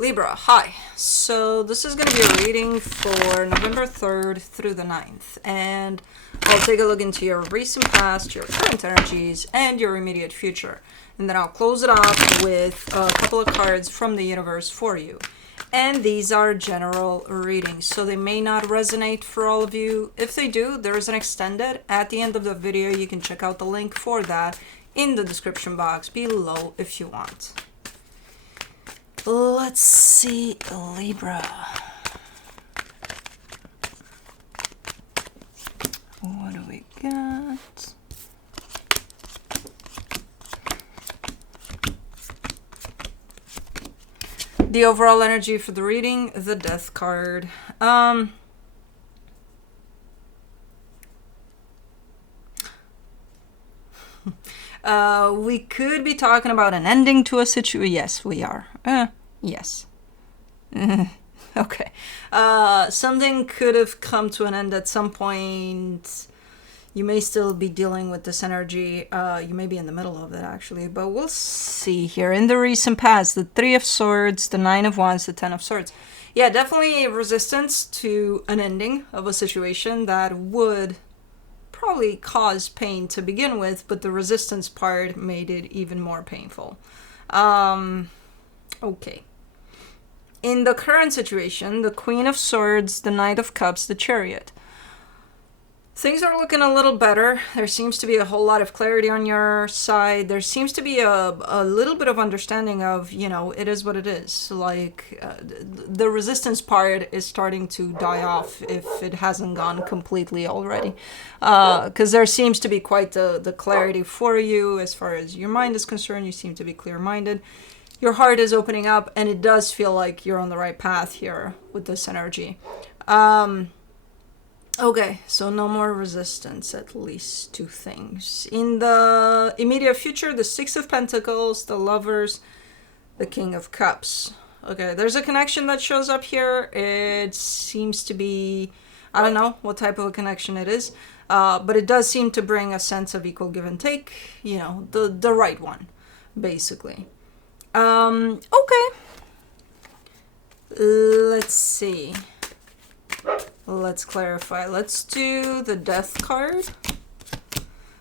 Libra, hi. So this is going to be a reading for November 3rd through the 9th. And I'll take a look into your recent past, your current energies, and your immediate future. And then I'll close it off with a couple of cards from the universe for you. And these are general readings, so they may not resonate for all of you. If they do, there is an extended. At the end of the video, you can check out the link for that in the description box below if you want. Let's see, Libra. What do we got? The overall energy for the reading, the Death card. We could be talking about an ending to a situation. Yes, we are. Yes. Okay. Something could have come to an end at some point. You may still be dealing with this energy. You may be in the middle of it, actually. But we'll see here. In the recent past, the Three of Swords, the Nine of Wands, the Ten of Swords. Yeah, definitely resistance to an ending of a situation that would probably cause pain to begin with, but the resistance part made it even more painful. Okay. In the current situation, the Queen of Swords, the Knight of Cups, the Chariot. Things are looking a little better. There seems to be a whole lot of clarity on your side. There seems to be a little bit of understanding of, you know, it is what it is. Like, the resistance part is starting to die off if it hasn't gone completely already. Because there seems to be quite the clarity for you as far as your mind is concerned. You seem to be clear-minded. Your heart is opening up, and it does feel like you're on the right path here with this energy. Okay, so no more resistance, at least two things. In the immediate future, the Six of Pentacles, the Lovers, the King of Cups. Okay, there's a connection that shows up here. It seems to be, I don't know what type of a connection it is, but it does seem to bring a sense of equal give and take, you know, the right one, basically. Okay. Let's see. Let's clarify. Let's do the Death card.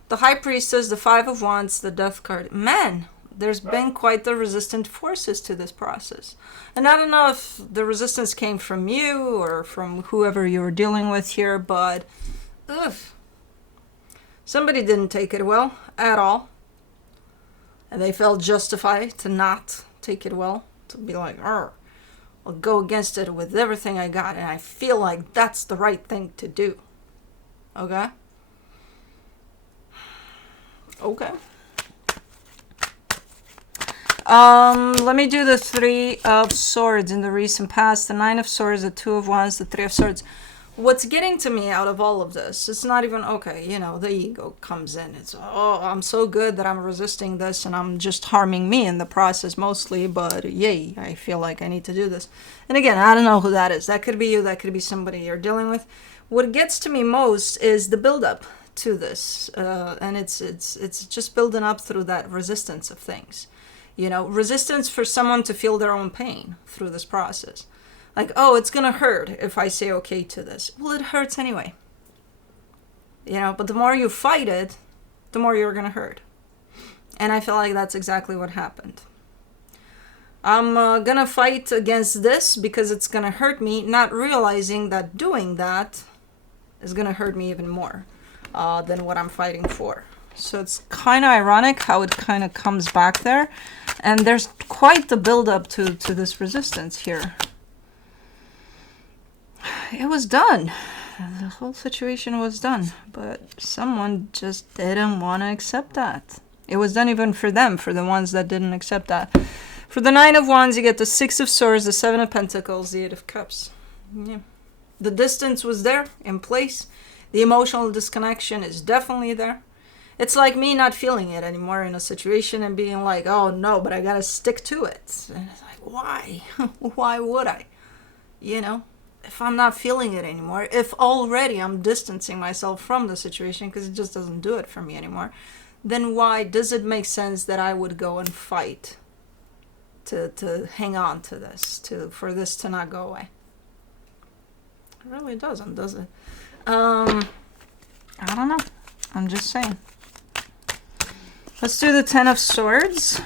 The High Priestess, the Five of Wands, the Death card. Man, there's been quite the resistant forces to this process. And I don't know if the resistance came from you or from whoever you were dealing with here, but somebody didn't take it well at all. And they felt justified to not take it well. To be like, I'll go against it with everything I got, and I feel like that's the right thing to do. Okay? Okay. Let me do the Three of Swords in the recent past, the Nine of Swords, the Two of Wands, the Three of Swords. What's getting to me out of all of this, it's not even, okay, you know, the ego comes in. It's, oh, I'm so good that I'm resisting this and I'm just harming me in the process mostly, but yay, I feel like I need to do this. And again, I don't know who that is. That could be you, that could be somebody you're dealing with. What gets to me most is the buildup to this, and it's just building up through that resistance of things. You know, resistance for someone to feel their own pain through this process. Like, oh, it's going to hurt if I say okay to this. Well, it hurts anyway. You know, but the more you fight it, the more you're going to hurt. And I feel like that's exactly what happened. I'm going to fight against this because it's going to hurt me, not realizing that doing that is going to hurt me even more than what I'm fighting for. So it's kind of ironic how it kind of comes back there. And there's quite the buildup to this resistance here. It was done. The whole situation was done, but someone just didn't want to accept that. It was done even for them, for the ones that didn't accept that. For the Nine of Wands, you get the Six of Swords, the Seven of Pentacles, the Eight of Cups. Yeah. The distance was there, in place. The emotional disconnection is definitely there. It's like me not feeling it anymore in a situation and being like, oh no, but I gotta stick to it. And it's like, why? Why would I? You know? If I'm not feeling it anymore, if already I'm distancing myself from the situation because it just doesn't do it for me anymore, then why does it make sense that I would go and fight to hang on to this, for this to not go away. It really doesn't, does it? I don't know. I'm just saying. Let's do the Ten of Swords.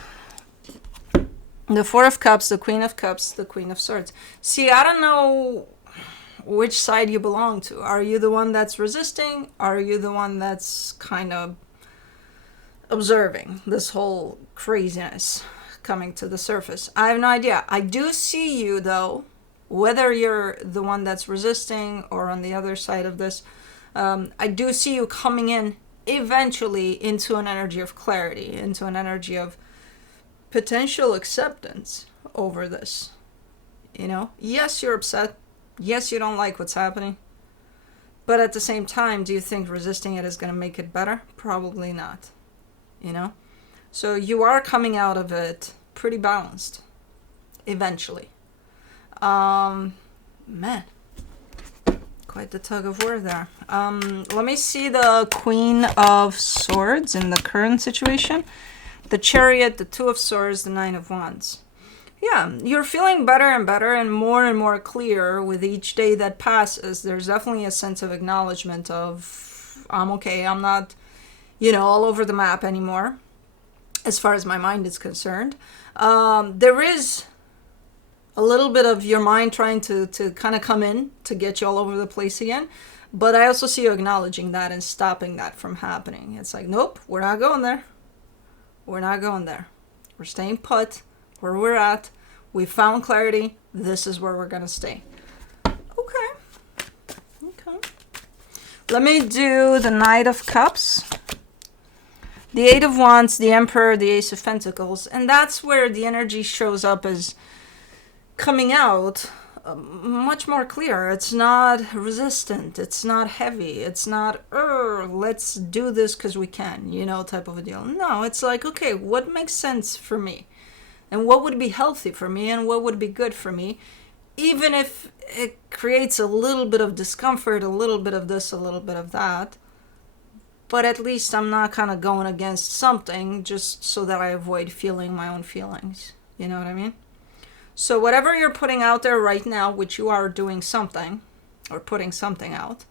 The Four of Cups, the Queen of Cups, the Queen of Swords. See, I don't know which side you belong to. Are you the one that's resisting? Are you the one that's kind of observing this whole craziness coming to the surface? I have no idea. I do see you, though, whether you're the one that's resisting or on the other side of this. I do see you coming in eventually into an energy of clarity, into an energy of potential acceptance over this. You know, yes, you're upset. Yes, you don't like what's happening. But at the same time, do you think resisting it is going to make it better? Probably not. You know? So you are coming out of it pretty balanced. Eventually. Man. Quite the tug of war there. Let me see the Queen of Swords in the current situation. The Chariot, the Two of Swords, the Nine of Wands. Yeah, you're feeling better and more clear with each day that passes. There's definitely a sense of acknowledgement of, I'm okay, I'm not, all over the map anymore, as far as my mind is concerned. There is a little bit of your mind trying to kind of come in to get you all over the place again. But I also see you acknowledging that and stopping that from happening. It's like, nope, we're not going there. We're not going there. We're staying put where we're at. We found clarity. This is where we're going to stay. Okay. Let me do the Knight of Cups, the Eight of Wands, the Emperor, the Ace of Pentacles. And that's where the energy shows up as coming out much more clear. It's not resistant. It's not heavy. It's not, let's do this because we can, type of a deal. No, it's like, okay, what makes sense for me? And what would be healthy for me? And what would be good for me? Even if it creates a little bit of discomfort, a little bit of this, a little bit of that. But at least I'm not kind of going against something just so that I avoid feeling my own feelings. You know what I mean? So whatever you're putting out there right now, which you are doing something, or putting something out,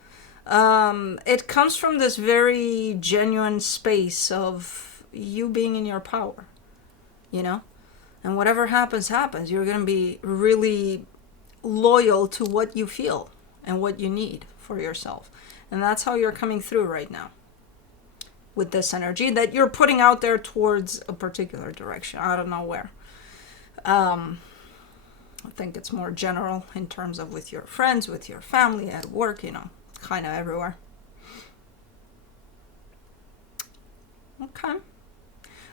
it comes from this very genuine space of you being in your power, And whatever happens, happens. You're going to be really loyal to what you feel and what you need for yourself. And that's how you're coming through right now with this energy that you're putting out there towards a particular direction. I don't know where. I think it's more general in terms of with your friends, with your family, at work, kind of everywhere. Okay.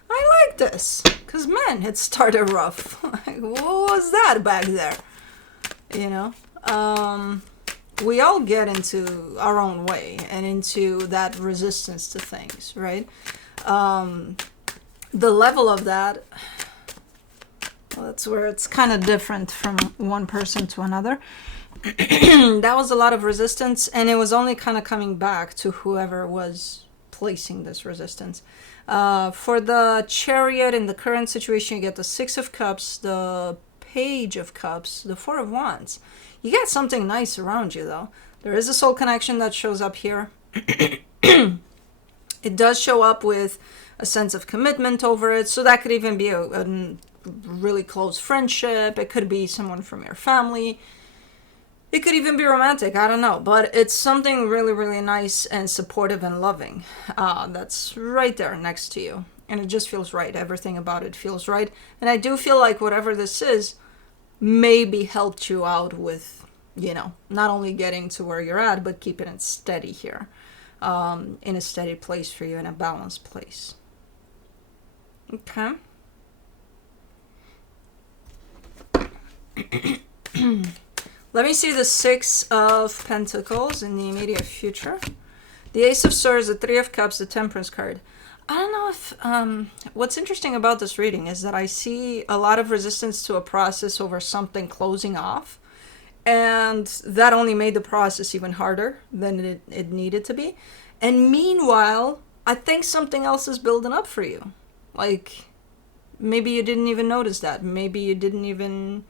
I like this, because, man, it started rough. Like, what was that back there? We all get into our own way and into that resistance to things, right? The level of that, that's where it's kind of different from one person to another. That was a lot of resistance, and it was only kind of coming back to whoever was placing this resistance. For the Chariot in the current situation, you get the Six of Cups, the Page of Cups, the Four of Wands. You get something nice around you, though. There is a soul connection that shows up here. It does show up with a sense of commitment over it, so that could even be a really close friendship. It could be someone from your family. It could even be romantic. I don't know. But it's something really, really nice and supportive and loving that's right there next to you. And it just feels right. Everything about it feels right. And I do feel like whatever this is maybe helped you out with, not only getting to where you're at, but keeping it steady here. In a steady place for you, in a balanced place. Okay. Let me see the Six of Pentacles in the immediate future. The Ace of Swords, the Three of Cups, the Temperance card. I don't know if... what's interesting about this reading is that I see a lot of resistance to a process over something closing off. And that only made the process even harder than it needed to be. And meanwhile, I think something else is building up for you. Like, Maybe you didn't even notice that. Maybe you didn't even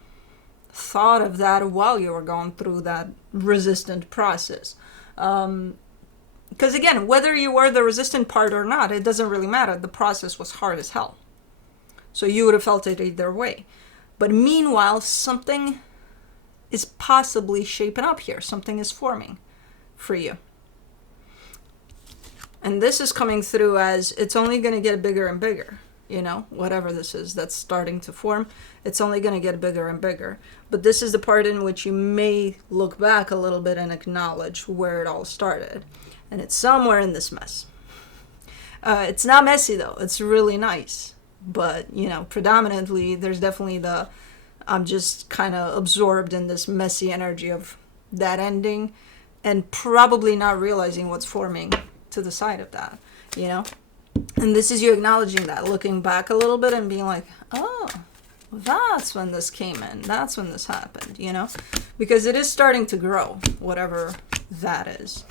thought of that while you were going through that resistant process. Because again, whether you were the resistant part or not, it doesn't really matter. The process was hard as hell. So you would have felt it either way. But meanwhile, something is possibly shaping up here. Something is forming for you. And this is coming through as it's only going to get bigger and bigger. You know, whatever this is that's starting to form, it's only going to get bigger and bigger. But this is the part in which you may look back a little bit and acknowledge where it all started. And it's somewhere in this mess. It's not messy though. It's really nice. But, you know, predominantly there's definitely I'm just kind of absorbed in this messy energy of that ending and probably not realizing what's forming to the side of that, you know? And this is you acknowledging that, looking back a little bit and being like, oh, that's when this came in. That's when this happened, you know? Because it is starting to grow, whatever that is.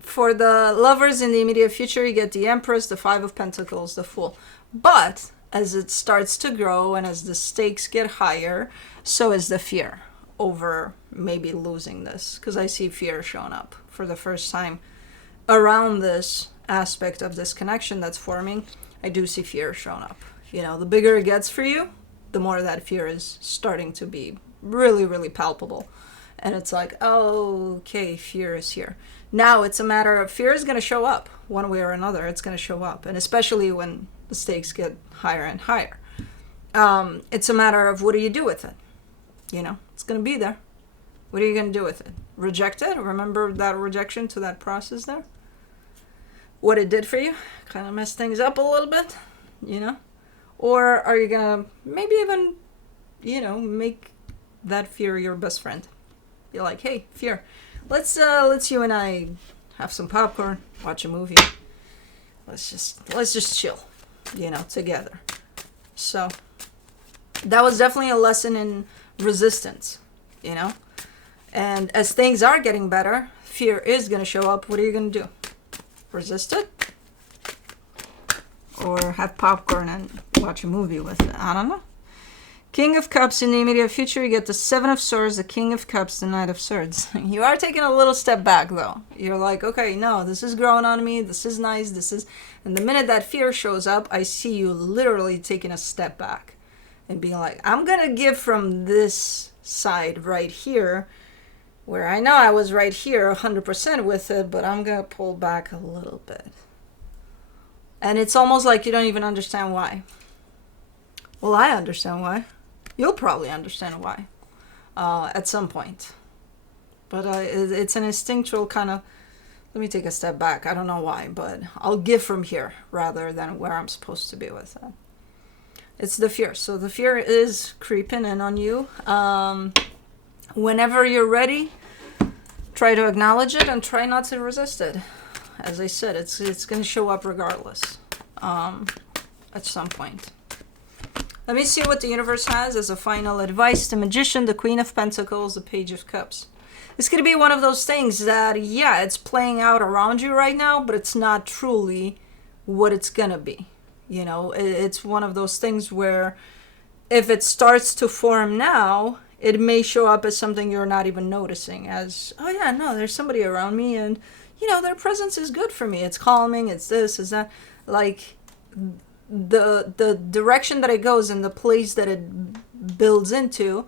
For the lovers in the immediate future, you get the Empress, the Five of Pentacles, the Fool. But as it starts to grow and as the stakes get higher, so is the fear over maybe losing this. Because I see fear showing up for the first time. Around this aspect of this connection that's forming, I do see fear showing up. You know, the bigger it gets for you, the more that fear is starting to be really, really palpable. And it's like, oh, okay, fear is here. Now it's a matter of fear is going to show up one way or another. It's going to show up. And especially when the stakes get higher and higher. It's a matter of what do you do with it? You know, it's going to be there. What are you going to do with it? Reject it? Remember that rejection to that process there? What it did for you? Kind of mess things up a little bit, you know? Or are you going to maybe even, you know, make that fear your best friend? You're like, hey, fear, let's you and I have some popcorn, watch a movie. Let's just chill, you know, together. So that was definitely a lesson in resistance, you know? And as things are getting better, fear is going to show up. What are you going to do? Resist it? Or have popcorn and watch a movie with it? I don't know. King of Cups in the immediate future, you get the Seven of Swords, the King of Cups, the Knight of Swords. You are taking a little step back, though. You're like, okay, no, this is growing on me. This is nice. This is... And the minute that fear shows up, I see you literally taking a step back and being like, I'm going to give from this side right here, where I know I was right here 100% with it, but I'm going to pull back a little bit. And it's almost like you don't even understand why. Well, I understand why. You'll probably understand why at some point. But it's an instinctual kind of, let me take a step back. I don't know why, but I'll give from here rather than where I'm supposed to be with it. It's the fear. So the fear is creeping in on you. Whenever you're ready, try to acknowledge it and try not to resist it. As I said, it's going to show up regardless at some point. Let me see what the universe has as a final advice. The Magician, the Queen of Pentacles, the Page of Cups. It's going to be one of those things that, yeah, it's playing out around you right now, but it's not truly what it's going to be. You know, it's one of those things where if it starts to form now, it may show up as something you're not even noticing as, oh yeah, no, there's somebody around me and, you know, their presence is good for me. It's calming, it's this, it's that. Like, the direction that it goes and the place that it builds into,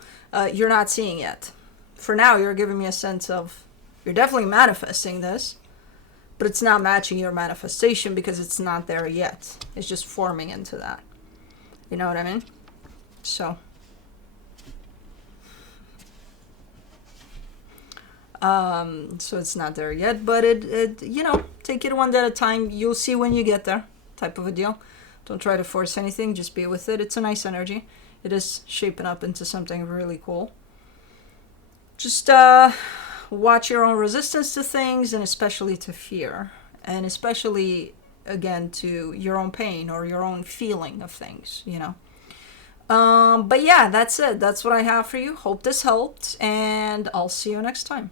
you're not seeing yet. For now, you're giving me a sense of, you're definitely manifesting this, but it's not matching your manifestation because it's not there yet. It's just forming into that. You know what I mean? So... so it's not there yet, but it you know, take it one day at a time. You'll see when you get there, type of a deal. Don't try to force anything, just be with it. It's a nice energy. It is shaping up into something really cool. Just watch your own resistance to things, and especially to fear, and especially again to your own pain or your own feeling of things, you know. But yeah, that's it. That's what I have for you. Hope this helped, and I'll see you next time.